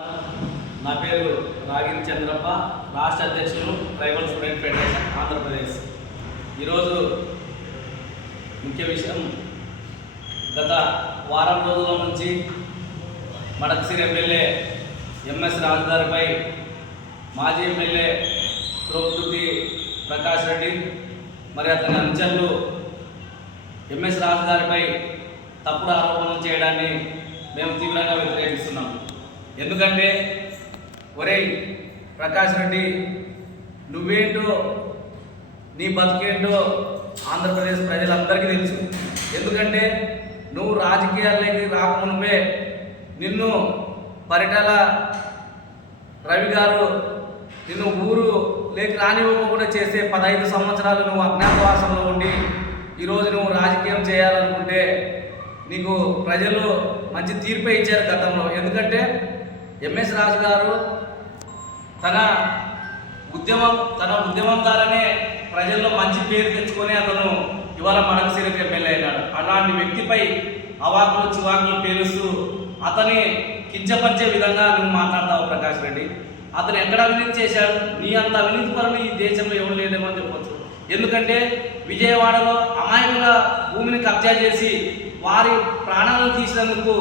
నా పేరు రాగిరి చంద్రప్ప, రాష్ట్ర అధ్యక్షులు ట్రైబల్ స్టూడెంట్ ఫెడరేషన్ ఆంధ్రప్రదేశ్. ఈరోజు ముఖ్య విషయం, గత వారం రోజుల నుంచి మడకసిరి ఎమ్మెల్యే ఎంఎస్ రాజు గారిపై మాజీ ఎమ్మెల్యే త్రోపుతుర్తి ప్రకాష్ రెడ్డి మరి అతని అనుచరులు ఎంఎస్ రాజు గారిపై తప్పుడు ఆరోపణలు చేయడాన్ని మేము తీవ్రంగా వ్యతిరేకిస్తున్నాం. ఎందుకంటే ఒరేయ్ ప్రకాష్ రెడ్డి, నువ్వేంటో నీ బతికేంటో ఆంధ్రప్రదేశ్ ప్రజలందరికీ తెలుసు. ఎందుకంటే నువ్వు రాజకీయాల్లోకి రాకమునిపే నిన్ను పరిటాల రవి గారు నిన్ను ఊరు లేక రానివ్వకుండా చేసే 15 సంవత్సరాలు నువ్వు అజ్ఞాతవాసంలో ఉండి ఈరోజు నువ్వు రాజకీయం చేయాలనుకుంటే నీకు ప్రజలు మంచి తీర్పే ఇచ్చారు గతంలో. ఎందుకంటే ఎంఎస్ రాజు గారు తన ఉద్యమం ద్వారానే ప్రజల్లో మంచి పేరు తెచ్చుకొని అతను ఇవాళ మడకసిరికి ఎమ్మెల్యే అయినాడు. అలాంటి వ్యక్తిపై అవాకులు చివాకులు పేలుస్తూ అతని కించపరిచే విధంగా నువ్వు మాట్లాడతావు ప్రకాష్ రెడ్డి. అతను ఎక్కడ అవినీతి చేశాడు? నీ అంత అవినీతి పరులు ఈ దేశంలో ఎవరు లేదేమో అని చెప్పొచ్చు. ఎందుకంటే విజయవాడలో అమాయకుల భూమిని కబ్జా చేసి వారి ప్రాణాలను తీసినందుకు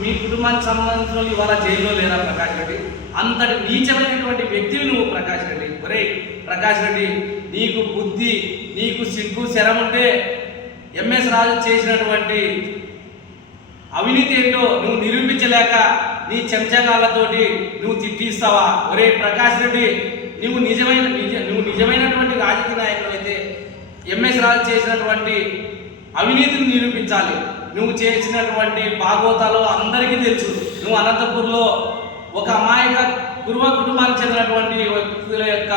మీ కుటుంబానికి సంబంధించిన ఇవాళ జైల్లో లేరా ప్రకాష్ రెడ్డి? అంతటి నీచమైనటువంటి వ్యక్తివి నువ్వు ప్రకాష్ రెడ్డి. ఒరే ప్రకాష్ రెడ్డి, నీకు బుద్ధి, నీకు సిగ్గు శరం ఉంటే ఎంఎస్ రాజు చేసినటువంటి అవినీతి ఏంటో నువ్వు నిరూపించలేక నీ చెంచగాళ్ళతోటి నువ్వు తిట్టిస్తావా? ఒరే ప్రకాష్ రెడ్డి, నువ్వు నిజమైనటువంటి రాజకీయ నాయకుడు అయితే ఎంఎస్ రాజు చేసినటువంటి అవినీతిని నిరూపించాలి. నువ్వు చేసినటువంటి భాగవతాలు అందరికీ తెలుసు. నువ్వు అనంతపూర్లో ఒక అమాయక కురువ కుటుంబానికి చెందినటువంటి వ్యక్తుల యొక్క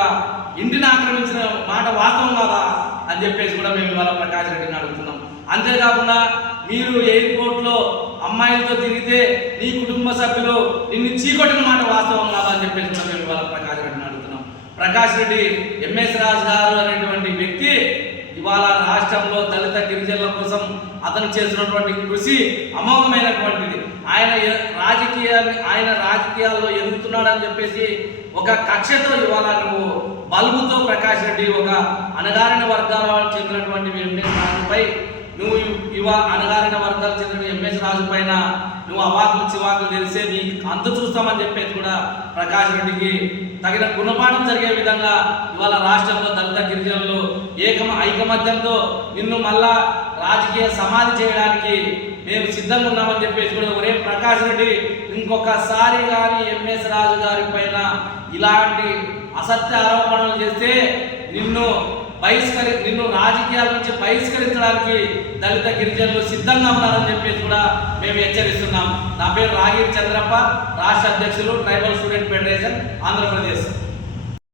ఇంటిని ఆక్రమించిన మాట వాస్తవం కాదా అని చెప్పేసి కూడా మేము ఇవాళ ప్రకాష్ రెడ్డిని అడుగుతున్నాం. అంతేకాకుండా మీరు ఎయిర్పోర్ట్లో అమ్మాయిలతో తిరిగితే నీ కుటుంబ సభ్యులు నిన్ను చీకొట్టిన మాట వాస్తవం కాదా అని చెప్పేసి కూడా మేము ఇవాళ ప్రకాష్ రెడ్డిని అడుగుతున్నాం. ప్రకాష్ రెడ్డి, ఎంఎస్ రాజు గారు అనేటువంటి వ్యక్తి ఇవాళ రాష్ట్రంలో దళిత గిరిజనుల కోసం అతను చేసినటువంటి కృషి అమోఘమైనటువంటిది. ఆయన రాజకీయాల్లో ఎదుగుతున్నాడని చెప్పేసి ఒక కక్షతో ఇవాళ నువ్వు బల్బుతో ప్రకాష్ రెడ్డి ఒక అణగారిన వర్గాలకు చెందినటువంటి ఎంఎస్ రాజుపై అణగారిన వర్గాలకు చెందిన ఎంఎస్ రాజు పైన నువ్వు అవాకులు చివాకులు తెలిసే నీ అంత చూస్తామని చెప్పేసి కూడా ప్రకాష్ రెడ్డికి తగిన గుణపాఠం జరిగే విధంగా ఇవాళ రాష్ట్రంలో దళిత గిరిజనులు ఐకమత్యంతో నిన్ను మళ్ళా రాజకీయ సమాధి చేయడానికి మేము సిద్ధంగా ఉన్నామని చెప్పేసి కూడా ఒరే ప్రకాష్ రెడ్డి, ఇంకొకసారి కానీ ఎంఎస్ రాజు గారి పైన ఇలాంటి అసత్య ఆరోపణలు చేస్తే నిన్ను రాజకీయాల నుంచి బహిష్కరించడానికి దళిత గిరిజనులు సిద్ధంగా ఉన్నారని చెప్పేసి కూడా మేము హెచ్చరిస్తున్నాం. నా పేరు రాగిరి చంద్రప్ప, రాష్ట్ర అధ్యక్షులు ట్రైబల్ స్టూడెంట్ ఫెడరేషన్ ఆంధ్రప్రదేశ్.